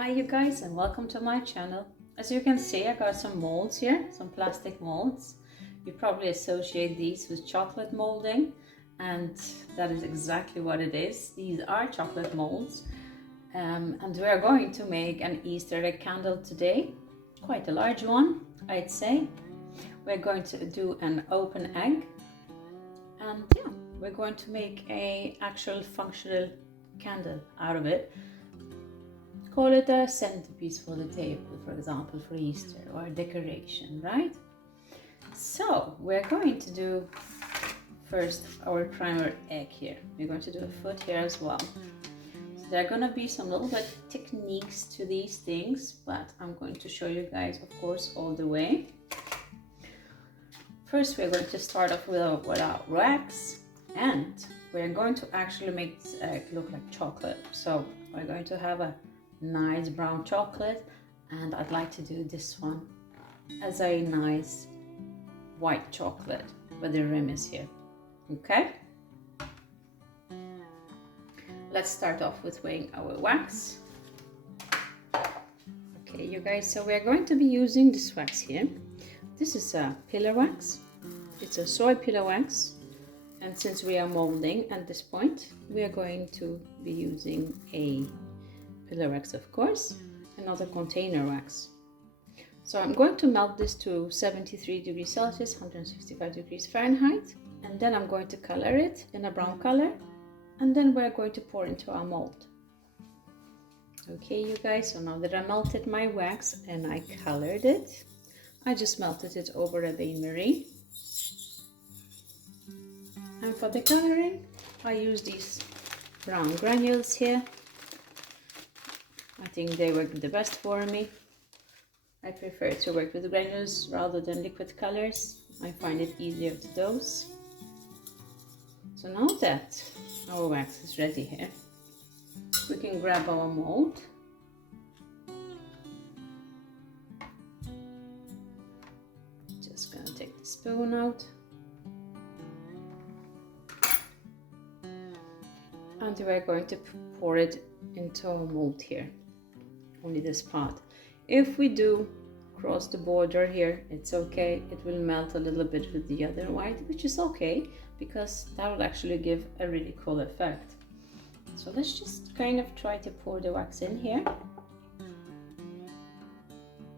Hi you guys, and welcome to my channel. As you can see, I got some molds here, some plastic molds. You probably associate these with chocolate molding, and that is exactly what it is. These are chocolate molds, and we are going to make an Easter egg candle today. Quite a large one, I'd say. We're going to do an open egg, and yeah, we're going to make a actual functional candle out of it. Call it a centerpiece for the table, for example, for Easter, or a decoration, right? So we're going to do first our primer egg here. We're going to do a foot here as well. So there are going to be some little bit techniques to these things, but I'm going to show you guys, of course, all the way. First, we're going to start off with our wax, and we're going to actually make this egg look like chocolate. So we're going to have a nice brown chocolate, and I'd like to do this one as a nice white chocolate where the rim is here. Okay, let's start off with weighing our wax. Okay you guys, so we're going to be using this wax here. This is a pillar wax. It's a soy pillar wax, and since we are molding at this point, we are going to be using a pillar wax, of course, and not a container wax. So I'm going to melt this to 73 degrees Celsius, 165 degrees Fahrenheit, and then I'm going to color it in a brown color, and then we're going to pour into our mold. Okay you guys, so now that I melted my wax and I colored it, I just melted it over a bain-marie. And for the coloring, I use these brown granules here. I think they work the best for me. I prefer to work with granules rather than liquid colors. I find it easier to dose. So now that our wax is ready here, we can grab our mold. Just gonna take the spoon out. And we're going to pour it into our mold here. Only this part. If we do cross the border here, it's okay. It will melt a little bit with the other white, which is okay, because that will actually give a really cool effect. So let's just kind of try to pour the wax in here.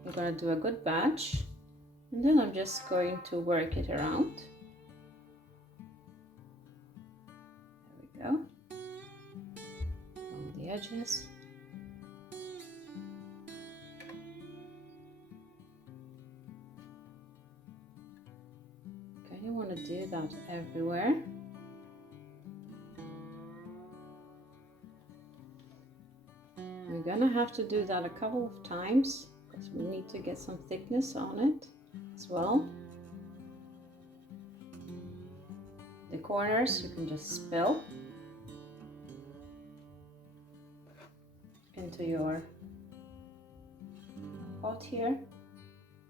I'm gonna do a good batch, and then I'm just going to work it around. There we go. On the edges. You want to do that everywhere. We're gonna have to do that a couple of times because we need to get some thickness on it as well. The corners you can just spill into your pot here.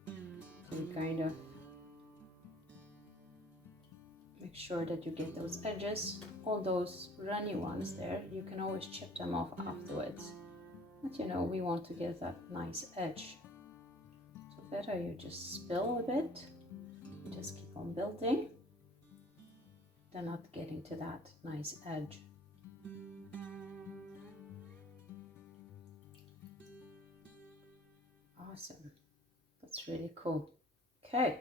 So you kind of make sure that you get those edges. All those runny ones there, you can always chip them off afterwards. But you know, we want to get that nice edge. So better you just spill a bit, and just keep on building. They're not getting to that nice edge. Awesome. That's really cool. Okay.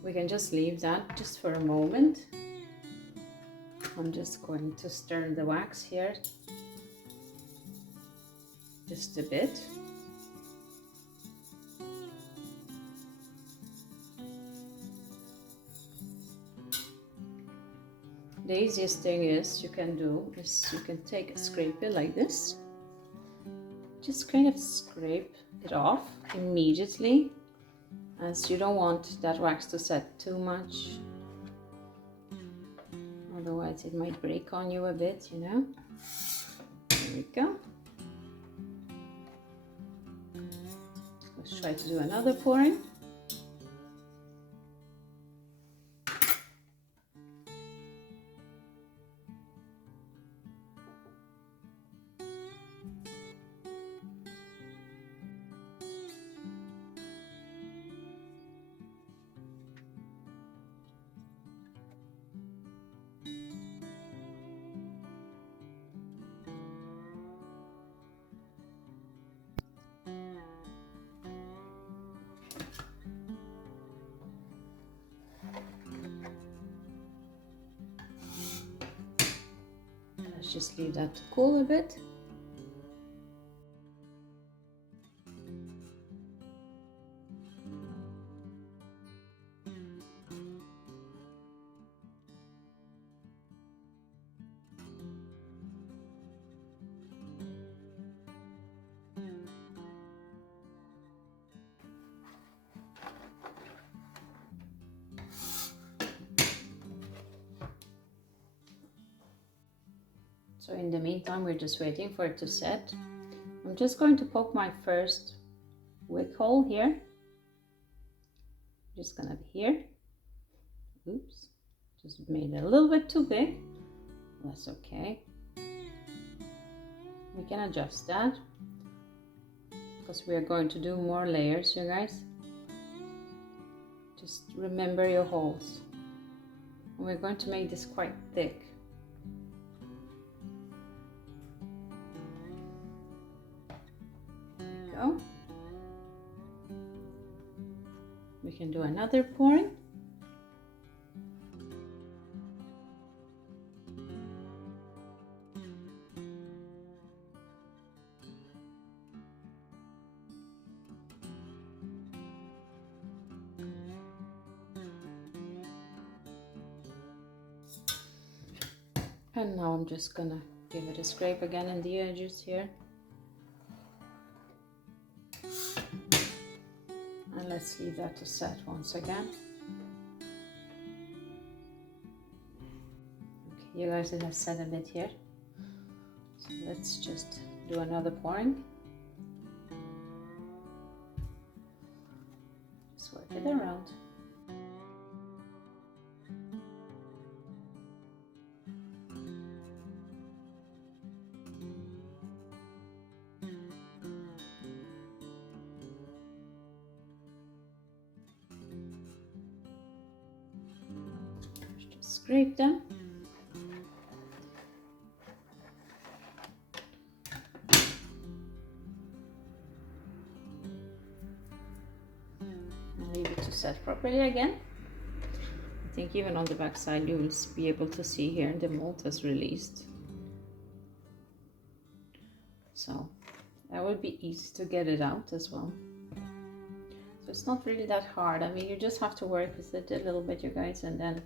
We can just leave that just for a moment. I'm just going to stir the wax here just a bit. The easiest thing you can take a scraper like this. Just kind of scrape it off immediately, as you don't want that wax to set too much. Otherwise it might break on you a bit, you know. There we go. Let's try to do another pouring. Let's just leave that to cool a bit. So in the meantime, we're just waiting for it to set. I'm just going to poke my first wick hole here. Just gonna be here. Oops, just made it a little bit too big. That's okay. We can adjust that because we are going to do more layers, you guys. Just remember your holes. And we're going to make this quite thick. Go. We can do another pouring. And now I'm just gonna give it a scrape again in the edges here. And let's leave that to set once again. Okay, you guys, it has set a bit here. So let's just do another pouring. Just work it around. Scrape them. And leave it to set properly again. I think even on the back side you will be able to see here the mold has released. So that will be easy to get it out as well. So it's not really that hard. I mean, you just have to work with it a little bit, you guys, and then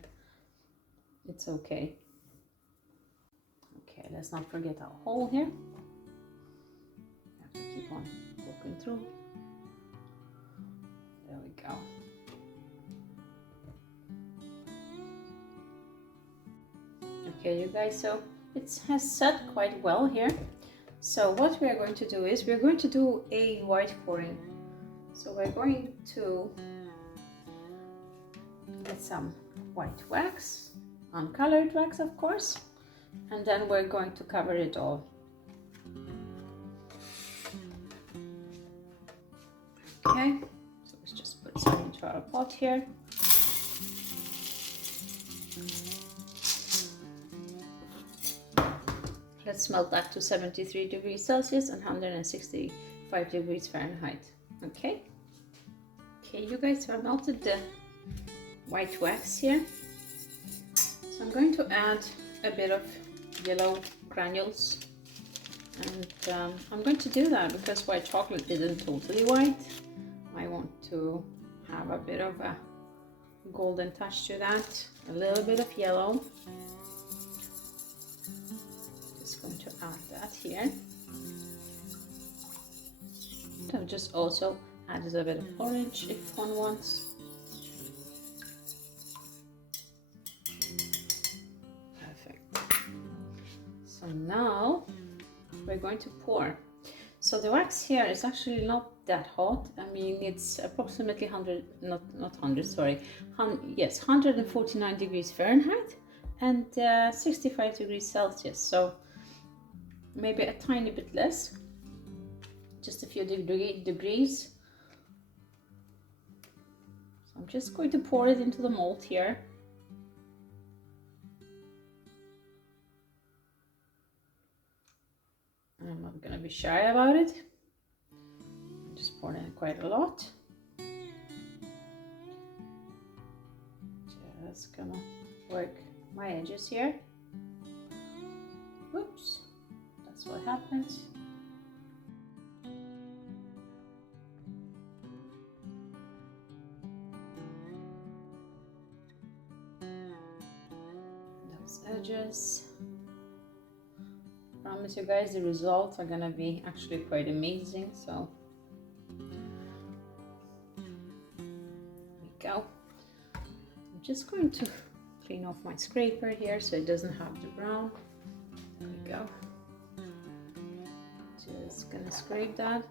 it's okay. Okay, let's not forget our hole here. Have to keep on poking through. There we go. Okay, you guys, so it has set quite well here. So what we are going to do is we're going to do a white pouring. So we're going to get some white wax, uncolored wax of course, and then we're going to cover it all. Okay, so let's just put some into our pot here. Let's melt that to 73 degrees Celsius and 165 degrees Fahrenheit. Okay. Okay, you guys, so I melted the white wax here. So I'm going to add a bit of yellow granules. And I'm going to do that because white chocolate isn't totally white. I want to have a bit of a golden touch to that. A little bit of yellow. Just going to add that here. I've just also added a bit of orange if one wants. Perfect. So now we're going to pour. So the wax here is actually not that hot. I mean, it's approximately 149 degrees Fahrenheit and 65 degrees Celsius. So maybe a tiny bit less, just a few degrees. So I'm just going to pour it into the mold here. I'm not going to be shy about it. I'm just pouring in quite a lot. Just gonna work my edges here. Oops, that's what happens. Those edges. Promise you guys, the results are gonna be actually quite amazing. So there we go. I'm just going to clean off my scraper here so it doesn't have the brown. There we go. Just gonna scrape that.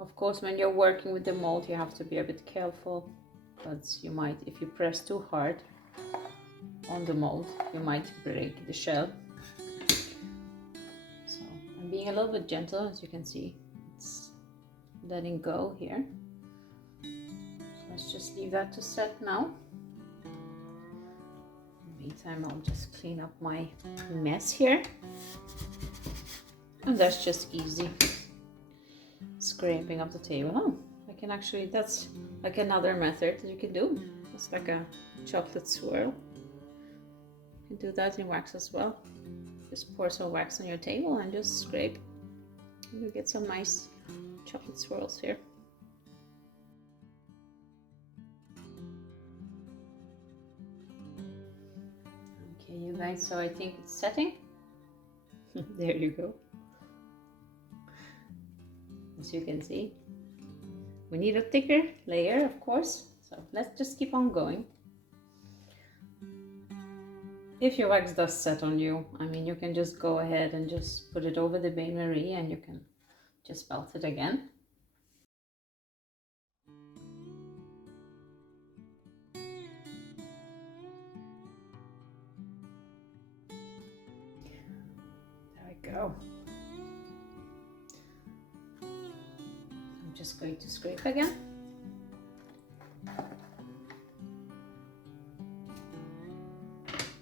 Of course, when you're working with the mold, you have to be a bit careful, because you might, if you press too hard on the mold, you might break the shell. So I'm being a little bit gentle, as you can see. It's letting go here. So let's just leave that to set now. In the meantime, I'll just clean up my mess here. And that's just easy. Scraping up the table. Oh, I can actually, that's like another method that you can do. It's like a chocolate swirl. You can do that in wax as well. Just pour some wax on your table and just scrape. And you get some nice chocolate swirls here. Okay, you guys, so I think it's setting. There you go. As you can see, we need a thicker layer, of course, so let's just keep on going. If your wax does set on you, I mean, you can just go ahead and just put it over the bain-marie and you can just melt it again. There we go. Just going to scrape again.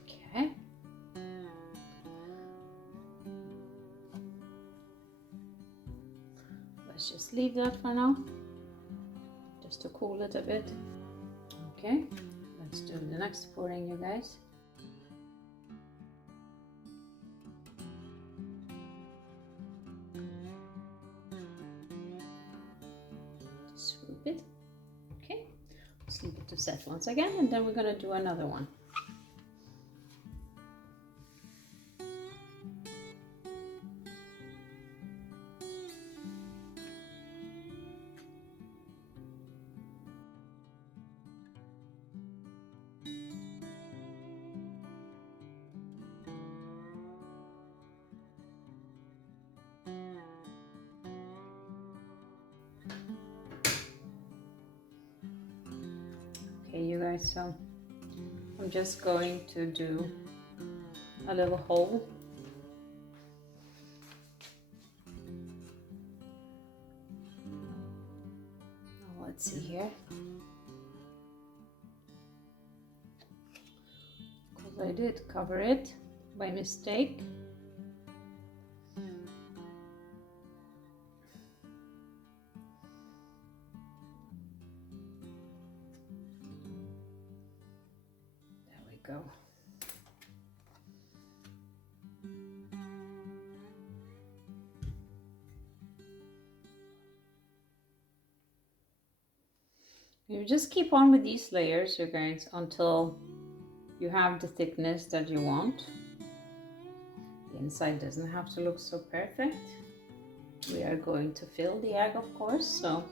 Okay. Let's just leave that for now, just to cool it a bit. Okay, let's do the next pouring, you guys. Swoop it. Okay, let's leave it to set once again, and then we're going to do another one. Okay, you guys, so I'm just going to do a little hole. Now let's see here. Because I did cover it by mistake. Go. You just keep on with these layers, you guys, until you have the thickness that you want. The inside doesn't have to look so perfect. We are going to fill the egg, of course, so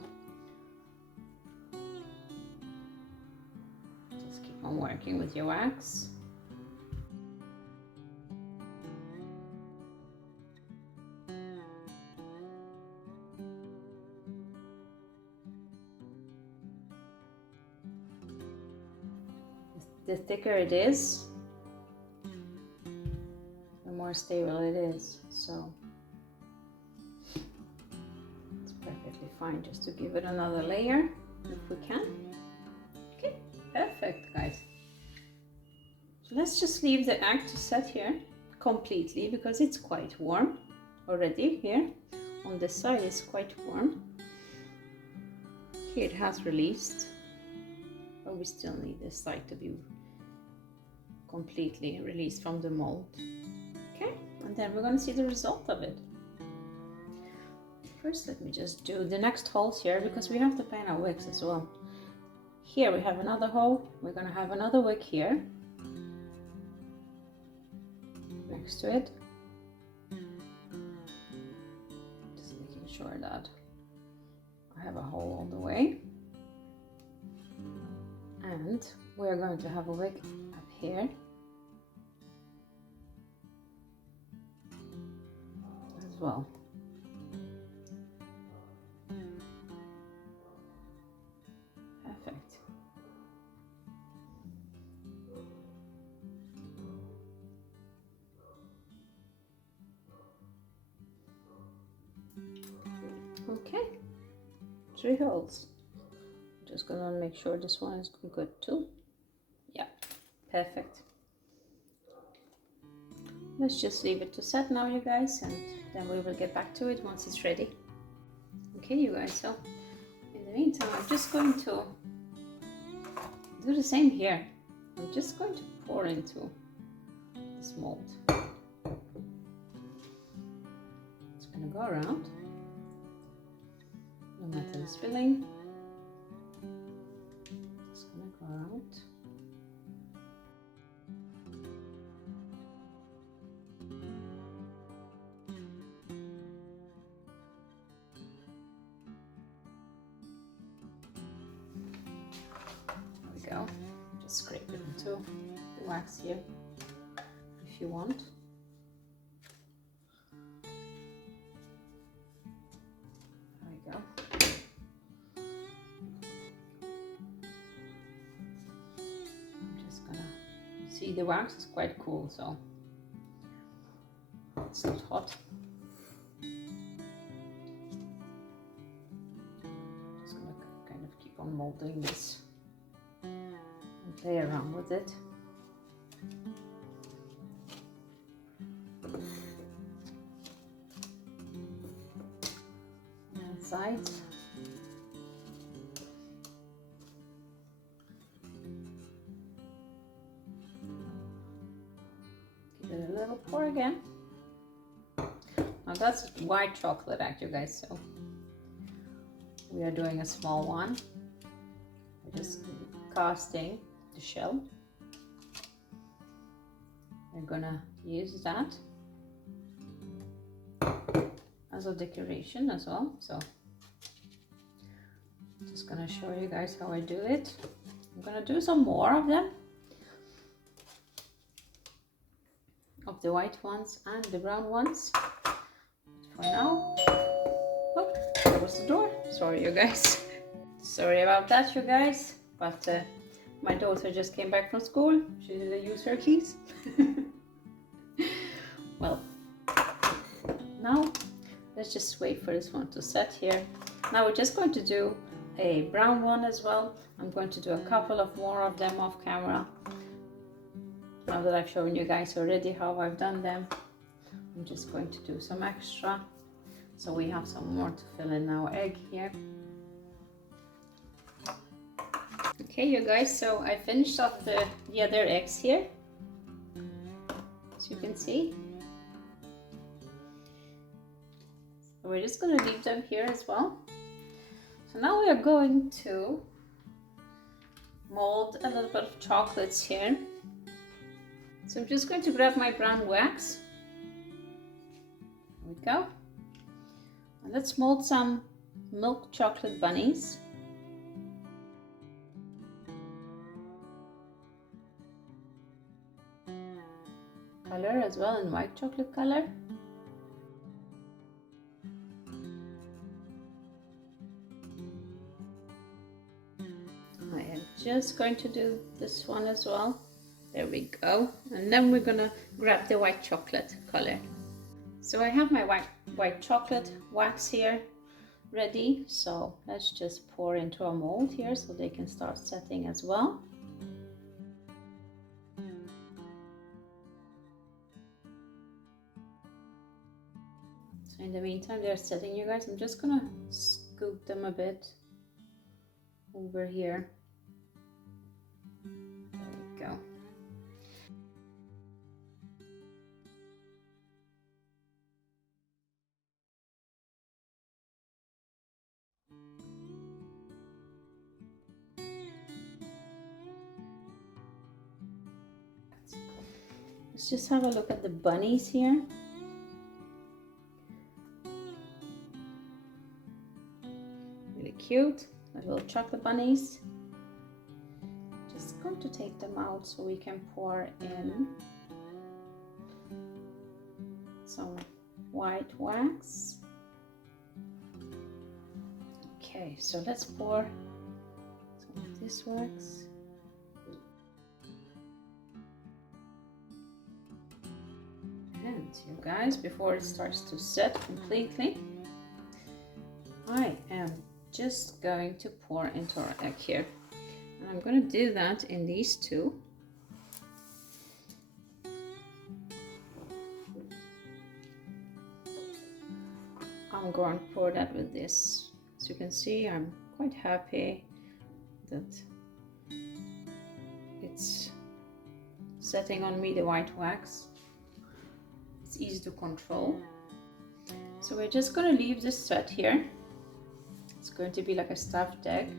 just keep on working with your wax. The thicker it is, the more stable it is, so it's perfectly fine just to give it another layer if we can. Okay, perfect, guys. So let's just leave the egg to set here completely, because it's quite warm already. Here on this side is quite warm. Here it has released, but we still need this side to be completely released from the mold. Okay, and then we're going to see the result of it. First, let me just do the next holes here, because we have to paint our wicks as well. Here we have another hole. We're going to have another wick here next to it. Just making sure that I have a hole all the way. And we're going to have a wick up here as well. Perfect. Okay, 3 holes. Just gonna make sure this one is good too. Yeah, perfect. Let's just leave it to set now, you guys, and then we will get back to it once it's ready. Okay, you guys, so in the meantime, I'm just going to do the same here. I'm just going to pour into this mold. It's gonna go around, no matter the spilling. It's gonna go around. There we go. Just scrape it into the wax here if you want. There we go. I'm just gonna see, the wax is quite cool, so it's not hot. Just gonna kind of keep on molding this and play around with it. And sides. Give it a little pour again. Now that's white chocolate act, you guys, so we are doing a small one. We're just casting the shell. We're gonna use that as a decoration as well, so just gonna show you guys how I do it. I'm gonna do some more of them, of the white ones and the brown ones. For now, oh, there was the door. Sorry, you guys. Sorry about that, you guys. But my daughter just came back from school. She didn't use her keys. Well, now let's just wait for this one to set here. Now we're just going to do a brown one as well. I'm going to do a couple of more of them off camera. Now that I've shown you guys already how I've done them, I'm just going to do some extra, so we have some more to fill in our egg here. Okay, you guys, so I finished off the other eggs here, as you can see. So we're just going to leave them here as well. So now we are going to mold a little bit of chocolates here. So I'm just going to grab my brown wax. There we go. And let's mold some milk chocolate bunnies. Color as well, in white chocolate color. I am just going to do this one as well. There we go. And then we're gonna grab the white chocolate color. So I have my white chocolate wax here ready. So let's just pour into a mold here so they can start setting as well. So in the meantime they're setting, you guys, I'm just gonna scoop them a bit over here. There we go. Let's just have a look at the bunnies here. Really cute, the little chocolate bunnies. Just going to take them out so we can pour in some white wax. Okay, so let's pour some of this wax. And you guys, before it starts to set completely, I am just going to pour into our egg here. And I'm going to do that in these two. I'm going to pour that with this. As you can see, I'm quite happy that it's setting on me, the white wax. It's easy to control. So we're just going to leave this set here. It's going to be like a stuffed egg.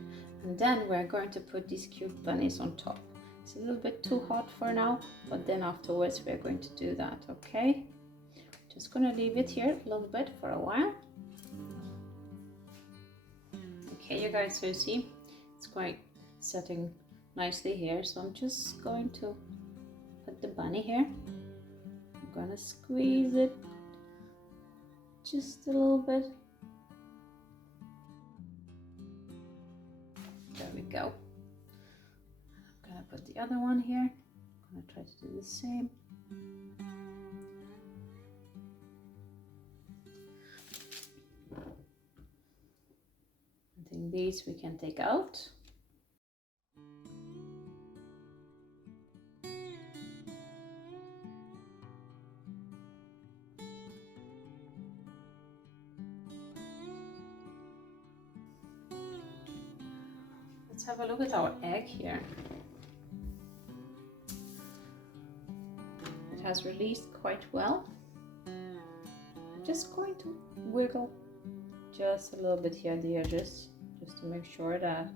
And then we're going to put these cute bunnies on top. It's a little bit too hot for now, but then afterwards we're going to do that, okay? Just going to leave it here a little bit for a while. Okay, you guys, so you see, it's quite setting nicely here. So I'm just going to put the bunny here. I'm going to squeeze it just a little bit. There we go. I'm gonna put the other one here. I'm gonna try to do the same. I think these we can take out. Let's have a look at our egg here. It has released quite well. I'm just going to wiggle just a little bit here at the edges, just to make sure that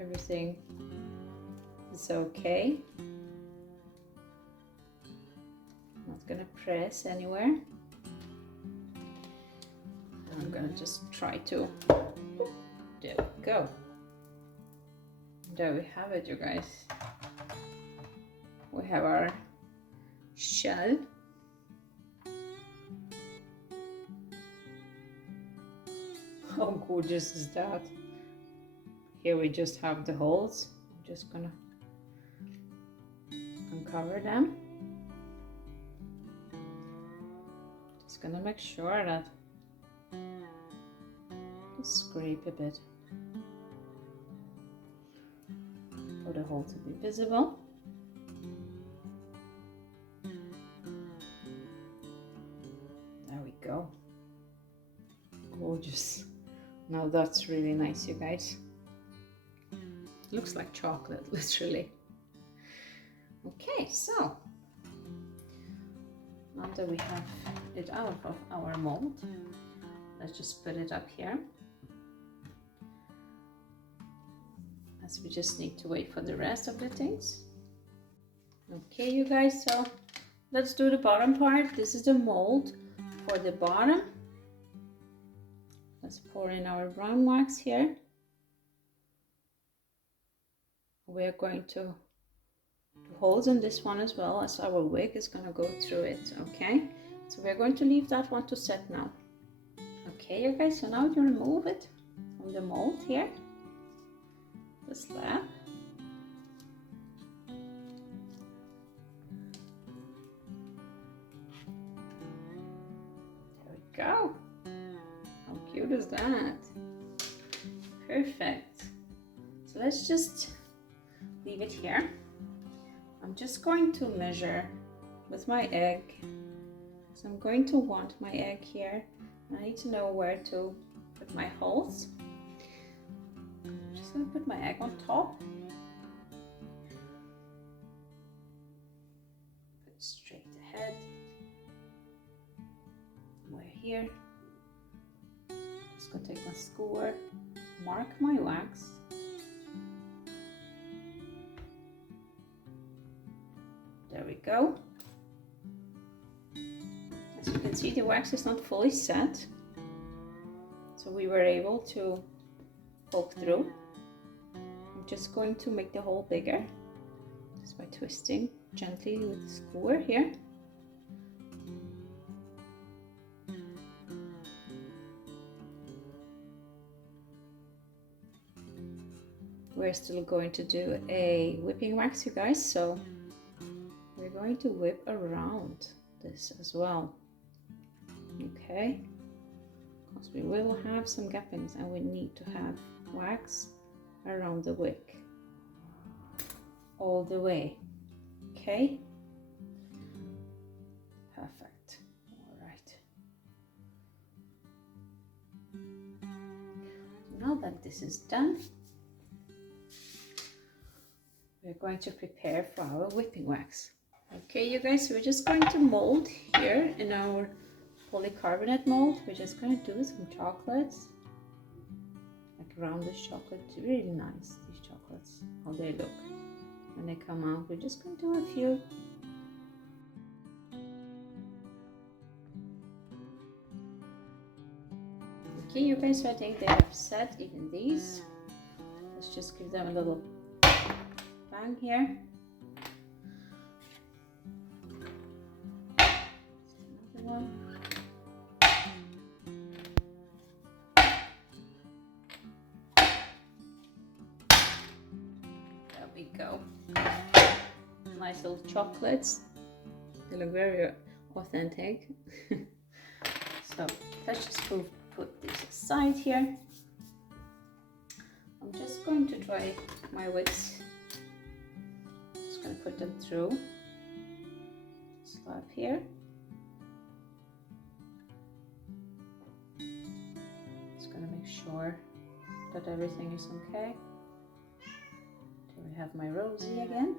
everything is okay. I'm not gonna press anywhere. I'm gonna just try to. There we go. There we have it, you guys. We have our shell. How gorgeous is that? Here we just have the holes. I'm just gonna uncover them. Just gonna make sure that scrape a bit for the hole to be visible. There we go. Gorgeous. Now that's really nice, you guys. Looks like chocolate, literally. Okay, so now that we have it out of our mold, let's just put it up here. As we just need to wait for the rest of the things. Okay, you guys, so let's do the bottom part. This is the mold for the bottom. Let's pour in our brown wax here. We're going to do holes in this one as well, as our wig is going to go through it, okay? So we're going to leave that one to set now. Okay, you guys, so now you remove it from the mold here. The slab. There we go. How cute is that? Perfect. So let's just leave it here. I'm just going to measure with my egg. So I'm going to want my egg here. I need to know where to put my holes. I'm just going to put my egg on top. Put it straight ahead. We're here. Just going to take my skewer, mark my wax. There we go. As you can see, the wax is not fully set, so we were able to poke through. I'm just going to make the hole bigger just by twisting gently with the skewer here. We're still going to do a whipping wax, you guys, so we're going to whip around this as well. Okay, because we will have some gappings and we need to have wax around the wick all the way. Okay, perfect. All right, now that this is done, we're going to prepare for our whipping wax. Okay, you guys, we're just going to mold here in our polycarbonate mold. We're just going to do some chocolates, like roundish chocolate. Really nice, these chocolates, how they look when they come out. We're just going to do a few. Okay, you guys, so I think they have set even these. Let's just give them a little bang here. Another one. There we go. Nice little chocolates. They look very authentic. So let's just put this aside here. I'm just going to try my wicks. Just going to put them through. Slab here. Just going to make sure that everything is okay. Here we have my Rosie again.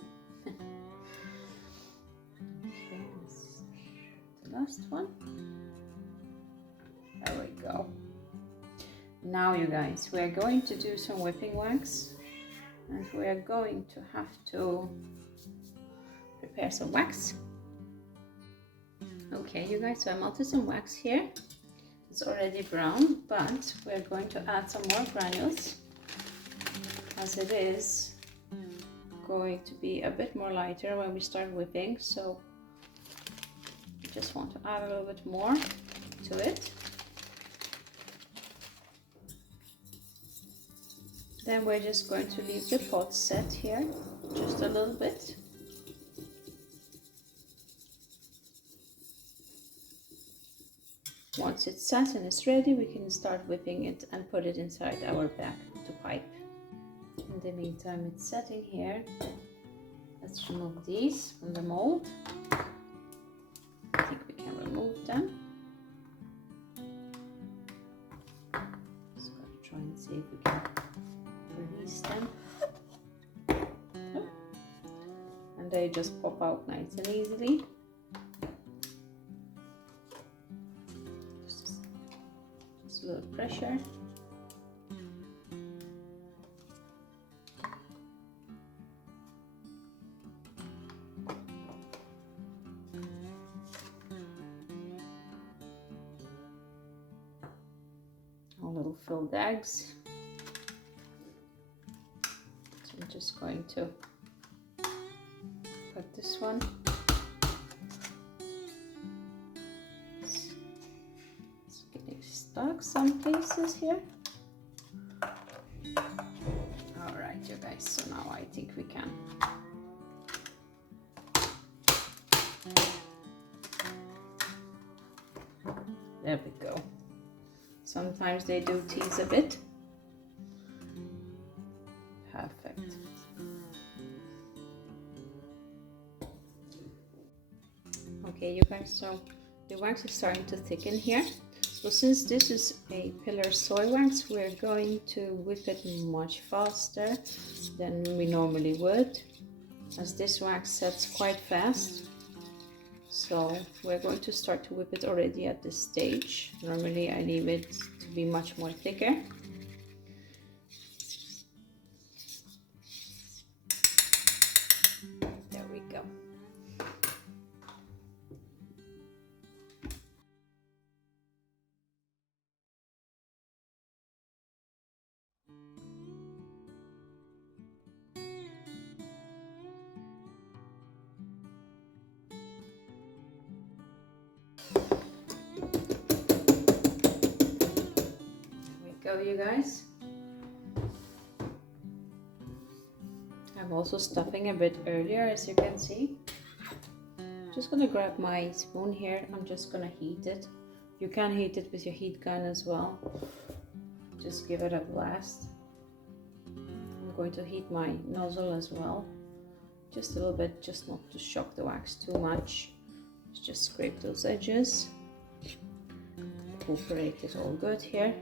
Okay, this the last one. There we go. Now you guys, we are going to do some whipping wax, and we are going to have to prepare some wax. Okay you guys, so I melted some wax here. It's already brown, but we're going to add some more granules, as it is going to be a bit more lighter when we start whipping, so I just want to add a little bit more to it. Then we're just going to leave the pot set here just a little bit. Once it's set and it's ready, we can start whipping it and put it inside our bag to pipe. In the meantime, it's setting here. Let's remove these from the mold. I think we can remove them. Just gotta try and see if we can release them. And they just pop out nice and easily. Just a little pressure. Our little filled eggs. So I'm just going to put this one. It's getting stuck some places here. All right, you guys, so now I think we can. There we go. Sometimes they do tease a bit. Perfect. Okay, you guys, so the wax is starting to thicken here. So since this is a pillar soy wax, we're going to whip it much faster than we normally would, as this wax sets quite fast. So we're going to start to whip it already at this stage. Normally I leave it to be much more thicker. There we go. go, you guys. I'm also stuffing a bit earlier, as you can see. Just gonna grab my spoon here. I'm just gonna heat it. You can heat it with your heat gun as well. Just give it a blast. I'm going to heat my nozzle as well. Just a little bit, just not to shock the wax too much. Just scrape those edges. Incorporate it all good here.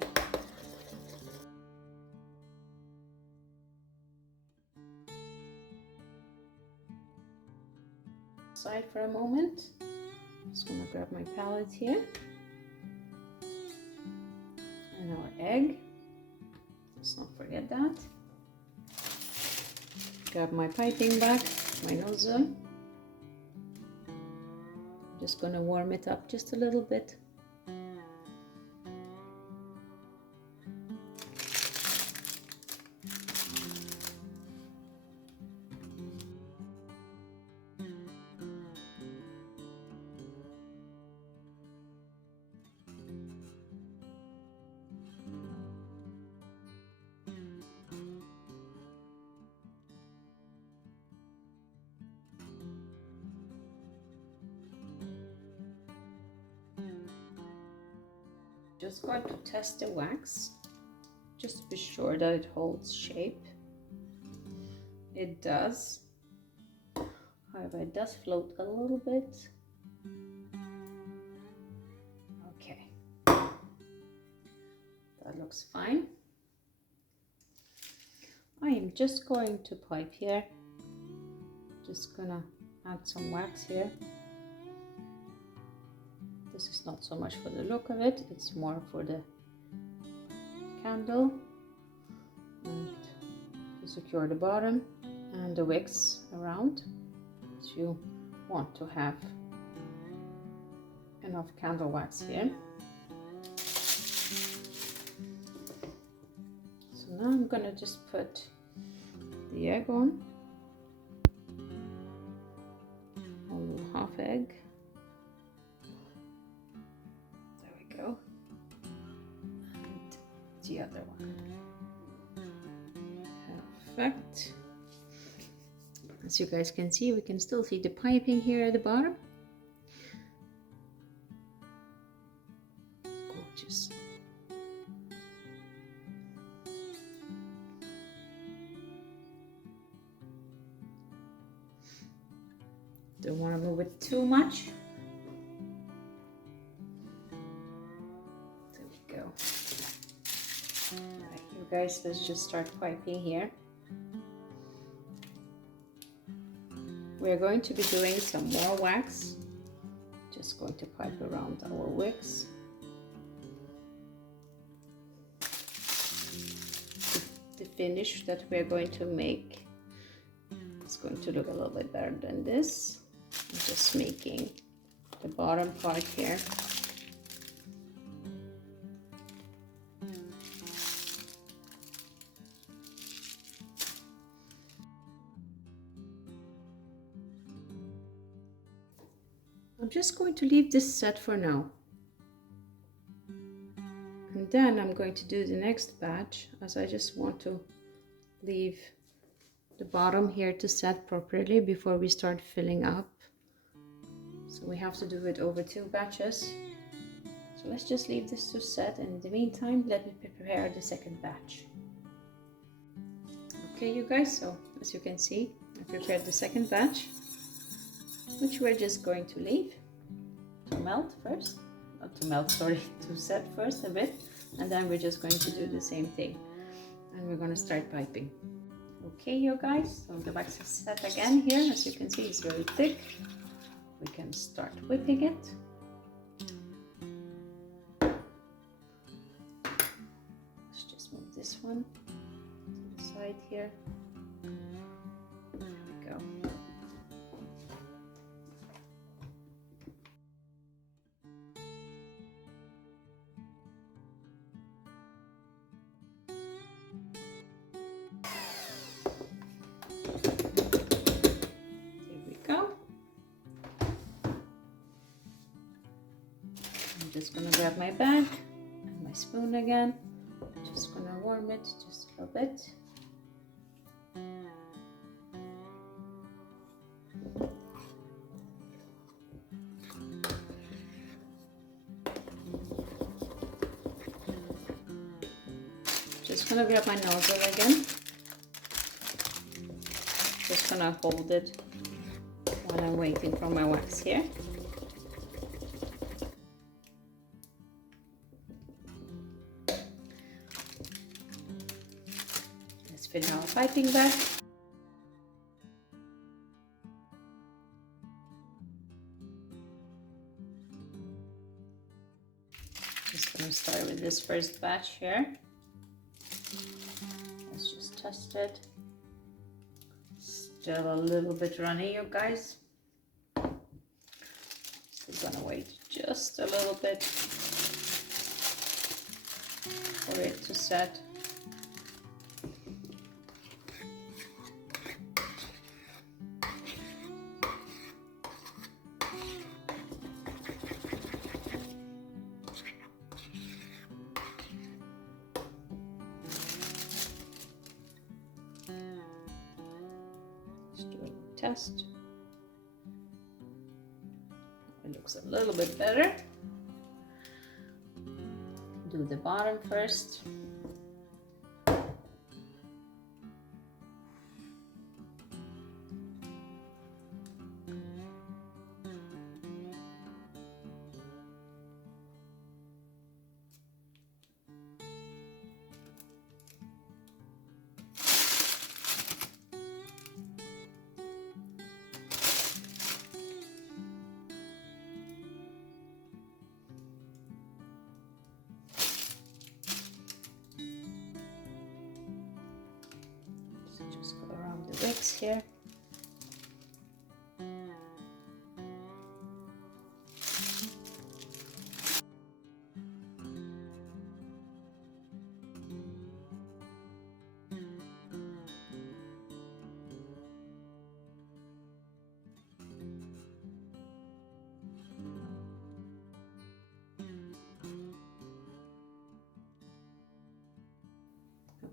Side for a moment. Just gonna grab my palette here. And our egg. Let's not forget that. Grab my piping bag, my nozzle. Just gonna warm it up just a little bit. Just going to test the wax, just to be sure that it holds shape. It does. However, it does float a little bit. Okay, that looks fine. I am just going to pipe here. Just gonna add some wax here. This is not so much for the look of it, it's more for the candle and to secure the bottom and the wicks around. So you want to have enough candle wax here. So now I'm gonna just put the egg on, a little half egg. The other one. Perfect. As you guys can see, we can still see the piping here at the bottom. Gorgeous. Don't want to move it too much. Guys, let's just start piping here. We're going to be doing some more wax. Just going to pipe around our wicks. The finish that we're going to make is going to look a little bit better than this. I'm just making the bottom part here. I'm just going to leave this set for now. And then I'm going to do the next batch, as I just want to leave the bottom here to set properly before we start filling up. So we have to do it over 2 batches. So let's just leave this to set, and in the meantime, let me prepare the second batch. Okay, you guys, so as you can see, I prepared the second batch, which we're just going to leave to melt first, not to melt, sorry, to set first a bit, and then we're just going to do the same thing, and we're going to start piping. Okay, you guys, so the wax is set again here. As you can see, it's very thick. We can start whipping it. Let's just move this one to the side here. There we go. Just gonna grab my bag and my spoon again. Just to warm it just a little bit. Just gonna grab my nozzle again. Just gonna hold it while I'm waiting for my wax here. Let's fill our piping bag. Just gonna start with this first batch here. Let's just test it. Still a little bit runny, you guys. Still gonna wait just a little bit for it to set. Test. It looks a little bit better. Do the bottom first. Just go around the wicks here.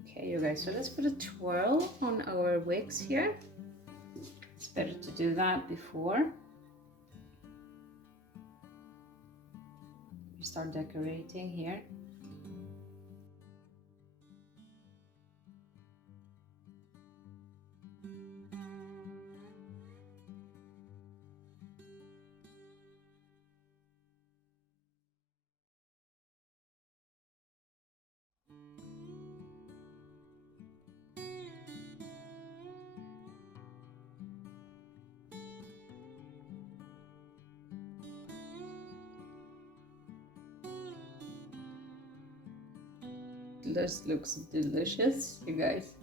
Okay, you guys, so let's put a twirl on our wigs here. It's better to do that before we start decorating here. This looks delicious, you guys.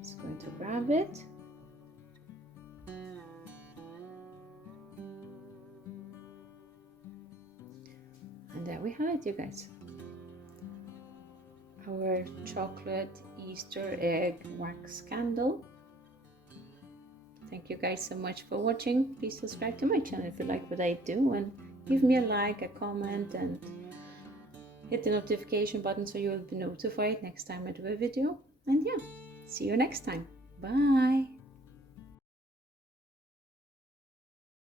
Just going to grab it. And there we have it, you guys. Our chocolate Easter egg wax candle. Thank you guys so much for watching. Please subscribe to my channel if you like what I do, and give me a like, a comment, and hit the notification button so you will be notified next time I do a video. And yeah, see you next time. Bye.